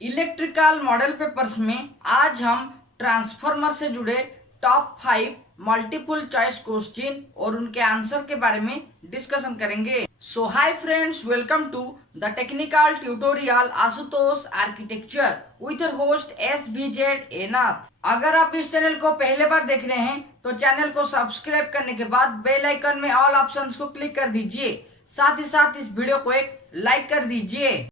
Electrical model papers में आज हम ट्रांसफार्मर से जुड़े टॉप 5 मल्टीपल चॉइस क्वेश्चन और उनके आंसर के बारे में डिस्कशन करेंगे। So hi friends, welcome to the technical tutorial Ashutosh architecture with host SBZ एनाथ। अगर आप इस चैनल को पहले बार देख रहे हैं तो चैनल को सब्सक्राइब करने के बाद बेल आइकन में ऑल ऑप्शंस को क्लिक कर दीजिए। साथ ही साथ इस वीडियो को एक लाइक कर दीजिए।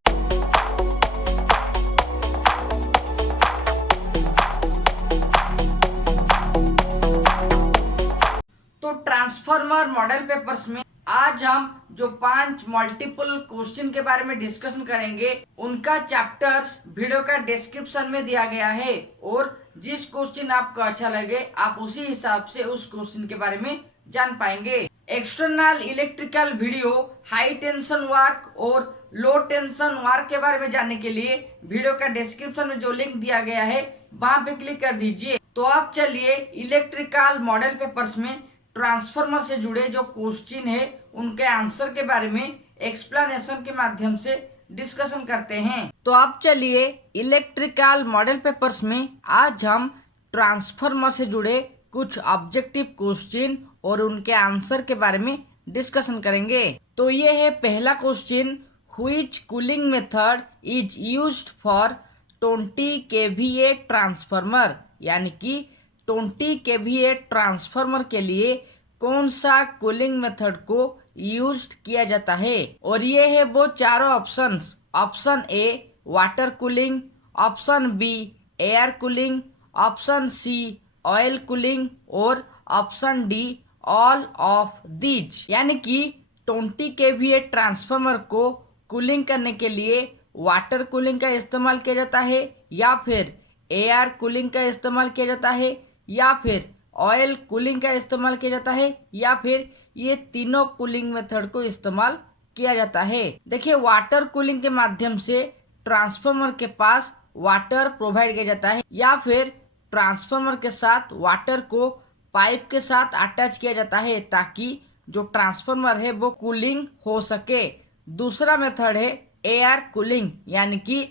तो ट्रांसफार्मर मॉडल पेपर्स में आज हम जो 5 मल्टीपल क्वेश्चन के बारे में डिस्कशन करेंगे उनका चैप्टर्स वीडियो का डिस्क्रिप्शन में दिया गया है और जिस क्वेश्चन आपको अच्छा लगे आप उसी हिसाब से उस क्वेश्चन के बारे में जान पाएंगे। External electrical video, high tension work और लो टेंशन वर्क के बारे में जानने के लिए वीडियो का डिस्क्रिप्शन में जो लिंक दिया गया है वहां पे क्लिक कर दीजिए। तो अब चलिए इलेक्ट्रिकल मॉडल पेपर्स में ट्रांसफार्मर से जुड़े जो क्वेश्चन है उनके आंसर के बारे में एक्सप्लेनेशन के माध्यम से डिस्कशन करते हैं। तो अब चलिए इलेक्ट्रिकल मॉडल पेपर्स में आज हम ट्रांसफार्मर से जुड़े कुछ ऑब्जेक्टिव क्वेश्चन और उनके आंसर के बारे में डिस्कशन करेंगे। तो ये है पहला question, which cooling method is used for 20 kVA transformer, यानी कि 20 kVA ट्रांसफार्मर के लिए कौन सा कूलिंग मेथड को यूज्ड किया जाता है। और ये है वो चारों options. Option A water cooling, option B air cooling, option C oil cooling और option D all of these. यानी कि 20 kVA ट्रांसफार्मर को कूलिंग करने के लिए वाटर कूलिंग का इस्तेमाल किया जाता है या फिर एयर कूलिंग का इस्तेमाल किया जाता है या फिर ऑयल कूलिंग का इस्तेमाल किया जाता है या फिर ये तीनों कूलिंग मेथड को इस्तेमाल किया जाता है। देखिए, वाटर कूलिंग के माध्यम से ट्रांसफार्मर के पास वाटर प्रोवाइड किया जाता है या फिर ट्रांसफार्मर के साथ वाटर को पाइप के साथ अटैच किया जाता है ताकि जो ट्रांसफार्मर है वो कूलिंग हो सके। दूसरा मेथड है एयर कूलिंग, यानी कि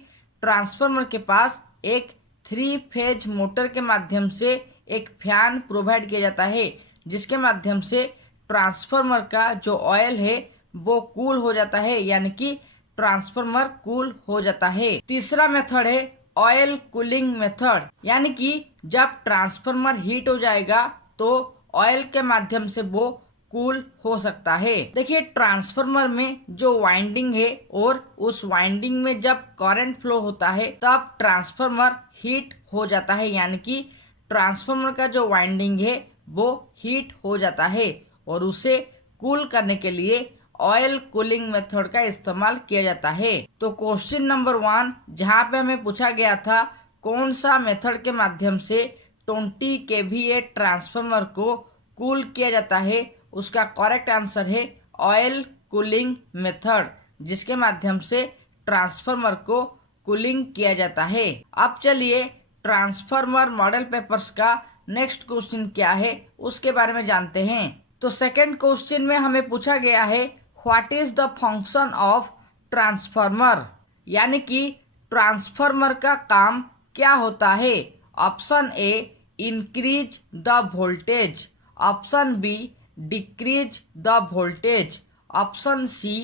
ट्रांसफार्मर के पास एक 3 फेज मोटर के माध्यम से एक फैन प्रोवाइड किया जाता है जिसके माध्यम से ट्रांसफार्मर का जो ऑयल है वो कूल हो जाता है, यानी कि ट्रांसफार्मर कूल हो जाता है। तीसरा मेथड है ऑयल कूलिंग मेथड, यानी कि जब ट्रांसफार्मर हीट हो जाएगा तो ऑयल के माध्यम से वो कूल हो सकता है। देखिए, ट्रांसफार्मर में जो वाइंडिंग है और उस वाइंडिंग में जब करंट फ्लो होता है तब ट्रांसफार्मर हीट हो जाता है, यानी कि ट्रांसफार्मर का जो वाइंडिंग है वो हीट हो जाता है और उसे कूल करने के लिए ऑयल कूलिंग मेथड का इस्तेमाल किया जाता है। तो क्वेश्चन नंबर 1 जहाँ पे हमें पूछा गया था कौन सा मेथड के माध्यम से 20 kVA ट्रांसफार्मर को कूल किया जाता है, उसका करेक्ट आंसर है ऑयल कूलिंग मेथड, जिसके माध्यम से ट्रांसफार्मर को कूलिंग किया जाता है। अब चलिए ट्रांसफार्मर मॉडल पेपर्स का नेक्स्ट क्वेश्चन क्या है उसके बारे में जानते हैं। तो सेकंड क्वेश्चन में हमें पूछा गया है what is the function of transformer, यानी कि ट्रांसफार्मर का काम क्या होता है। Option A increase the voltage, option B decrease the voltage, option C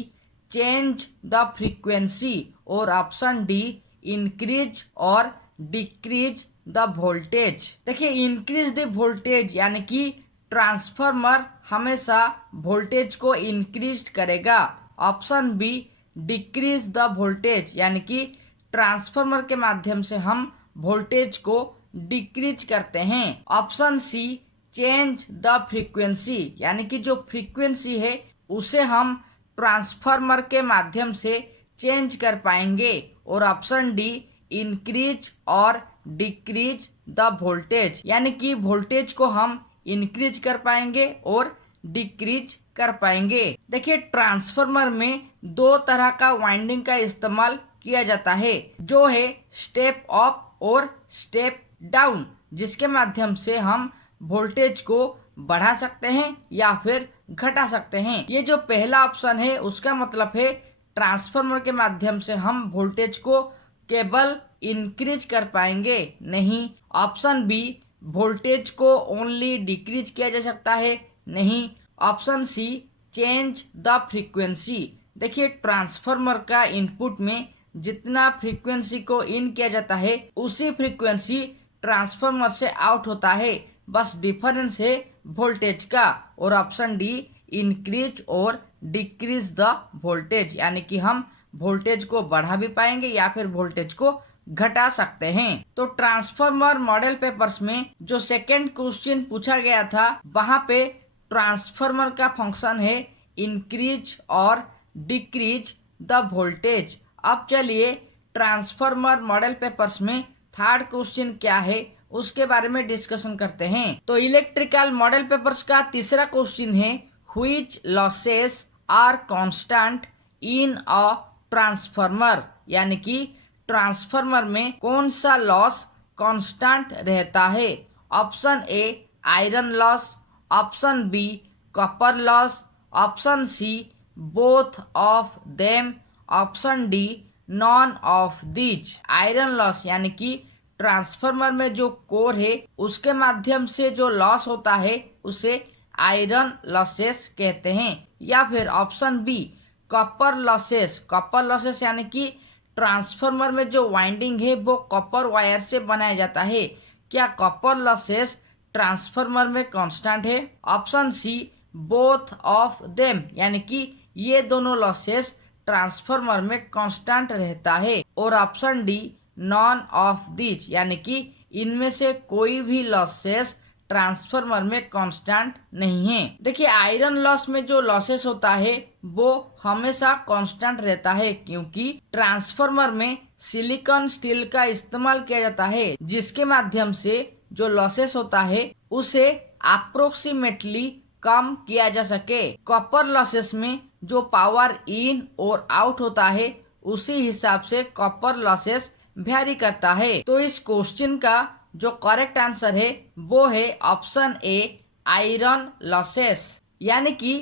change the frequency और ऑप्शन डी इंक्रीज और डिक्रीज द वोल्टेज। देखिए, इंक्रीज द वोल्टेज यानी कि ट्रांसफार्मर हमेशा वोल्टेज को इंक्रीज करेगा। Option B decrease the voltage, यानी कि ट्रांसफार्मर के माध्यम से हम वोल्टेज को डिक्रीज करते हैं। Option C change the frequency, यानी कि जो फ्रीक्वेंसी है उसे हम ट्रांसफार्मर के माध्यम से चेंज कर पाएंगे। और ऑप्शन डी इंक्रीज और डिक्रीज द वोल्टेज, यानी कि वोल्टेज को हम इंक्रीज कर पाएंगे और डिक्रीज कर पाएंगे। देखिए, ट्रांसफार्मर में 2 तरह का वाइंडिंग का इस्तेमाल किया जाता है, जो है स्टेप अप और स्टेप डाउन, जिसके माध्यम से हम वोल्टेज को बढ़ा सकते हैं या फिर घटा सकते हैं। ये जो पहला ऑप्शन है उसका मतलब है ट्रांसफार्मर के माध्यम से हम वोल्टेज को केवल इंक्रीज कर पाएंगे? नहीं। ऑप्शन बी, वोल्टेज को ओनली डिक्रीज किया जा सकता है? नहीं। Option C, change the frequency. देखिए, ट्रांसफार्मर का इनपुट में जितना फ्रीक्वेंसी को इन किया जाता है उसी फ्रीक्वेंसी ट्रांसफार्मर से आउट होता है, बस डिफरेंस है वोल्टेज का। और ऑप्शन डी, इंक्रीज और डिक्रीज द वोल्टेज, यानी कि हम वोल्टेज को बढ़ा भी पाएंगे या फिर वोल्टेज को घटा सकते हैं। तो ट्रांसफार्मर मॉडल पेपर्स में जो सेकंड क्वेश्चन पूछा गया था वहां पे ट्रांसफार्मर का फंक्शन है इंक्रीज और डिक्रीज द वोल्टेज। अब चलिए ट्रांसफार्मर मॉडल पेपर्स में थर्ड क्वेश्चन क्या है उसके बारे में डिस्कशन करते हैं। तो इलेक्ट्रिकल मॉडल पेपर्स का तीसरा क्वेश्चन है, which losses are constant in a transformer, यानी कि ट्रांसफार्मर में कौन सा लॉस कांस्टेंट रहता है? Option A, iron loss. Option B, copper loss. Option C, both of them. Option D, none of these. Iron loss यानी कि ट्रांसफार्मर में जो कोर है उसके माध्यम से जो लॉस होता है उसे आयरन लॉसेस कहते हैं। या फिर option B, copper losses. Copper losses यानी कि ट्रांसफार्मर में जो वाइंडिंग है वो कॉपर वायर से बनाया जाता है। क्या कॉपर लॉसेस ट्रांसफार्मर में कांस्टेंट है? Option C, both of them, यानी कि ये दोनों लॉसेस ट्रांसफार्मर में कांस्टेंट रहता है। और option D, none of this, यानी कि इनमें से कोई भी लॉसेस ट्रांसफार्मर में कांस्टेंट नहीं है। देखिए, आयरन लॉस में जो लॉसेस होता है वो हमेशा कांस्टेंट रहता है, क्योंकि ट्रांसफार्मर में सिलिकॉन स्टील का इस्तेमाल किया जाता है, जिसके माध्यम से जो लॉसेस होता है उसे अप्रोक्सीमेटली कम किया जा सके। कॉपर लॉसेस में जो पावर इन और आउट होता है उसी हिसाब से कॉपर लॉसेस वेरी करता है। तो इस क्वेश्चन का जो करेक्ट आंसर है वो है ऑप्शन ए, आयरन लॉसेस। यानी कि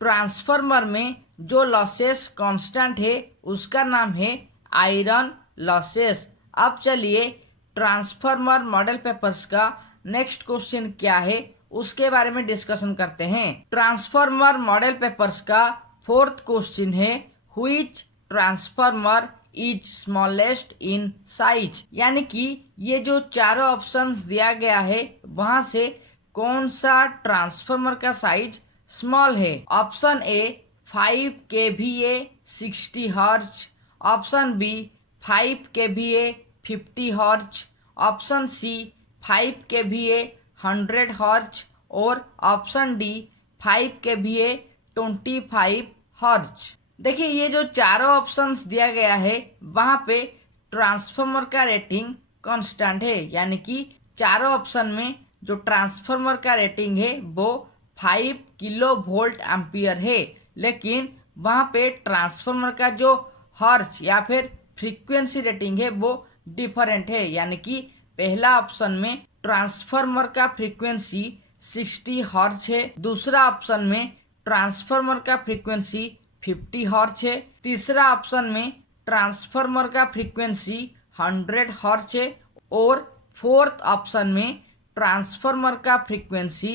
ट्रांसफार्मर में जो लॉसेस कांस्टेंट है उसका नाम है आयरन लॉसेस। अब चलिए ट्रांसफार्मर मॉडल पेपर्स का नेक्स्ट क्वेश्चन क्या है उसके बारे में डिस्कशन करते हैं। ट्रांसफार्मर मॉडल पेपर्स का फोर्थ क्वेश्चन है, which transformer is smallest in size, यानी कि ये जो चारों ऑप्शंस दिया गया है वहां से कौन सा ट्रांसफार्मर का साइज स्मॉल है? Option A, 5 kVA 60 hertz. Option B, 5 kVA 50 hertz. Option C, 5 kVA 100 hertz. और ऑप्शन डी, 5 kVA 25 हर्ट्ज। देखिए, ये जो चारों ऑप्शंस दिया गया है वहां पे ट्रांसफार्मर का रेटिंग कांस्टेंट है, यानी कि चारों ऑप्शन में जो ट्रांसफार्मर का रेटिंग है वो 5 किलो वोल्ट एम्पियर है। लेकिन वहां पे ट्रांसफार्मर का जो हर्ट्ज या फिर फ्रीक्वेंसी रेटिंग है वो डिफरेंट है, यानी कि पहला ऑप्शन में ट्रांसफार्मर का फ्रीक्वेंसी 60 हर्ट्ज है, दूसरा ऑप्शन में ट्रांसफार्मर का फ्रीक्वेंसी 50 हर्ट्ज है, तीसरा ऑप्शन में ट्रांसफार्मर का फ्रीक्वेंसी 100 हर्ट्ज है और फोर्थ ऑप्शन में ट्रांसफार्मर का फ्रीक्वेंसी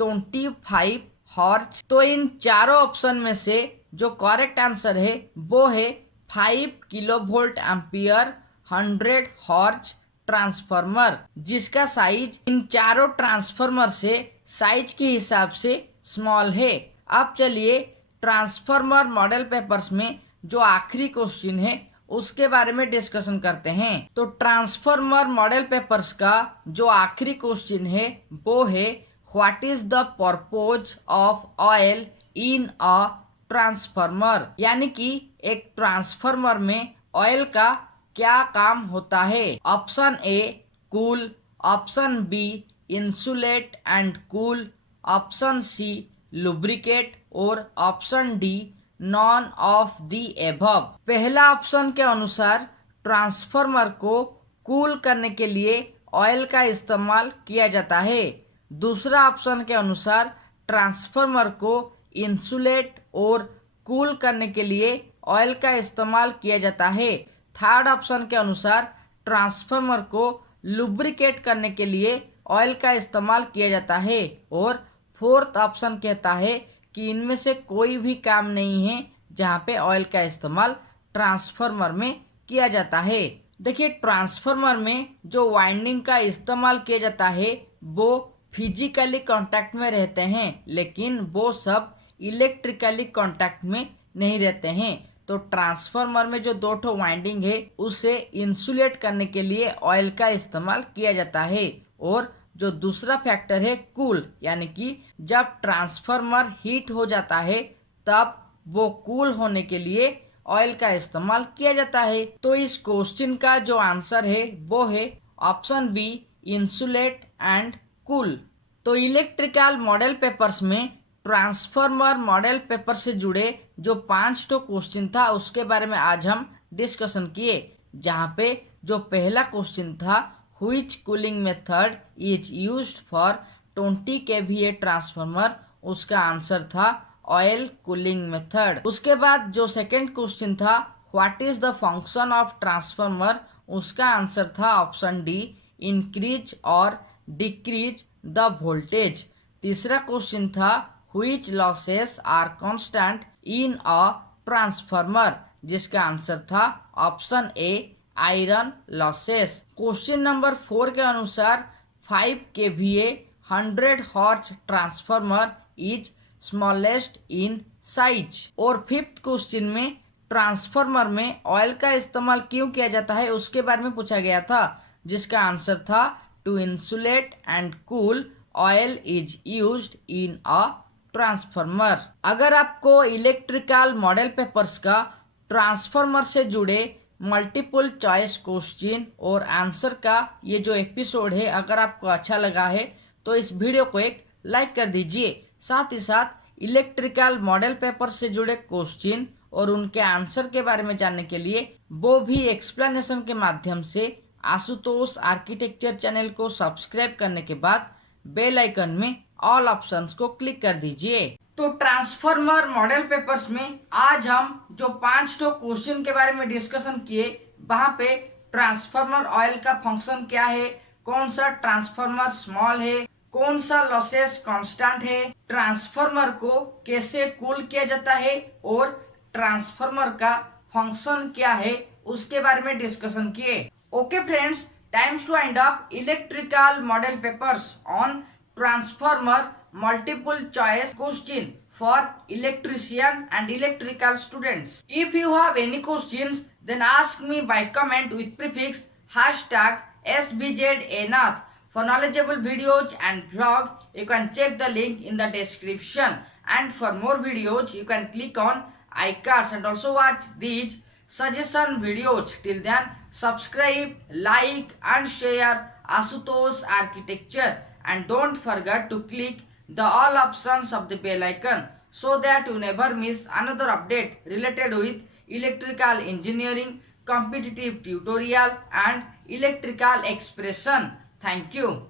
25 हर्ट्ज। तो इन चारों ऑप्शन में से जो करेक्ट आंसर है वो है 5 kilo volt ampere 100 hertz transformer, जिसका साइज इन चारों ट्रांसफार्मर से साइज के हिसाब से स्मॉल है। अब चलिए ट्रांसफार्मर मॉडल पेपर्स में जो आखिरी क्वेश्चन है उसके बारे में डिस्कशन करते हैं। तो ट्रांसफार्मर मॉडल पेपर्स का जो आखिरी क्वेश्चन है वो है, what is the purpose of oil in a transformer, यानी कि एक ट्रांसफार्मर में ऑयल का क्या काम होता है? Option A, cool. Option B, insulate and cool. Option C, lubricate. और option D, none of the above. पहला ऑप्शन के अनुसार ट्रांसफार्मर को कूल करने के लिए ऑयल का इस्तेमाल किया जाता है। दूसरा ऑप्शन के अनुसार ट्रांसफार्मर को इंसुलेट और कूल करने के लिए ऑयल का इस्तेमाल किया जाता है। थर्ड ऑप्शन के अनुसार ट्रांसफार्मर को लुब्रिकेट करने के लिए ऑयल का इस्तेमाल किया जाता है। और फोर्थ ऑप्शन कहता है कि इनमें से कोई भी काम नहीं है जहाँ पे ऑयल का इस्तेमाल ट्रांसफार्मर में किया जाता है। देखिए, ट्रांसफार्मर में जो वाइंडिंग का इस्तेमाल किया जाता है वो फिजिकली कांटेक्ट में रहते हैं, लेकिन वो सब इलेक्ट्रिकली कांटेक्ट में नहीं रहते हैं। तो ट्रांसफार्मर में जो दो ठो वाइंडिंग है उसे इंसुलेट करने के लिए ऑयल का इस्तेमाल किया जाता है। और जो दूसरा फैक्टर है कूल, यानी कि जब ट्रांसफार्मर हीट हो जाता है तब वो कूल होने के लिए ऑयल का इस्तेमाल किया जाता है। तो इस क्वेश्चन का जो आंसर है वो है option B, insulate and cool. तो इलेक्ट्रिकल मॉडल पेपर्स में ट्रांसफार्मर मॉडल पेपर से जुड़े जो 5 तो क्वेश्चन था उसके बारे में आज हम डिस्कशन किए, जहाँ पे जो पहला क्वेश्चन था which cooling method is used for 20 kVA transformer, उसका आंसर था ऑयल कूलिंग मेथड। उसके बाद जो सेकंड क्वेश्चन था what is the function of transformer, उसका आंसर था ऑप्शन डी, इंक्रीज और डिक्रीज द वोल्टेज। तीसरा क्वेश्चन था which losses are constant in a transformer, जिसका आंसर था option A, iron losses. Question number 4 के अनुसार 5 kVA 100 horse transformer is smallest in size. और फिफ्थ क्वेश्चन में ट्रांसफार्मर में ऑयल का इस्तेमाल क्यों किया जाता है उसके बारे में पूछा गया था, जिसका आंसर था to insulate and cool oil is used in a transformer. अगर आपको इलेक्ट्रिकल मॉडल पेपर्स का ट्रांसफार्मर से जुड़े मल्टीपल चॉइस क्वेश्चन और आंसर का ये जो एपिसोड है अगर आपको अच्छा लगा है तो इस वीडियो को एक लाइक कर दीजिए। साथ ही साथ इलेक्ट्रिकल मॉडल पेपर से जुड़े क्वेश्चन और उनके आंसर के बारे में जानने के लिए वो भी एक्सप्लेनेशन के माध्यम से आशुतोष आर्किटेक्चर चैनल को सब्सक्राइब करने के बाद बेल आइकन में ऑल ऑप्शंस को क्लिक कर दीजिए। तो ट्रांसफार्मर मॉडल पेपर्स में आज हम जो 5 तो क्वेश्चन के बारे में डिस्कशन किए, वहाँ पे ट्रांसफार्मर ऑयल का फंक्शन क्या है, कौन सा ट्रांसफार्मर स्मॉल है, कौन सा लॉसेस कांस्टेंट है, ट्रांसफार्मर को कैसे कूल किया जाता है और ट्रांसफार्मर का फंक्शन क्या है उसके बारे में डिस्कशन किए। Okay friends, times to wind up electrical model papers on transformer multiple choice question for electrician and electrical students. If you have any questions then ask me by comment with prefix hashtag SBZAnath. For knowledgeable videos and vlog you can check the link in the description, and for more videos you can click on iCards and also watch these suggestion videos. Till then subscribe, like and share Ashutosh Architecture, and don't forget to click the all options of the bell icon so that you never miss another update related with electrical engineering, competitive tutorial and electrical expression. Thank you.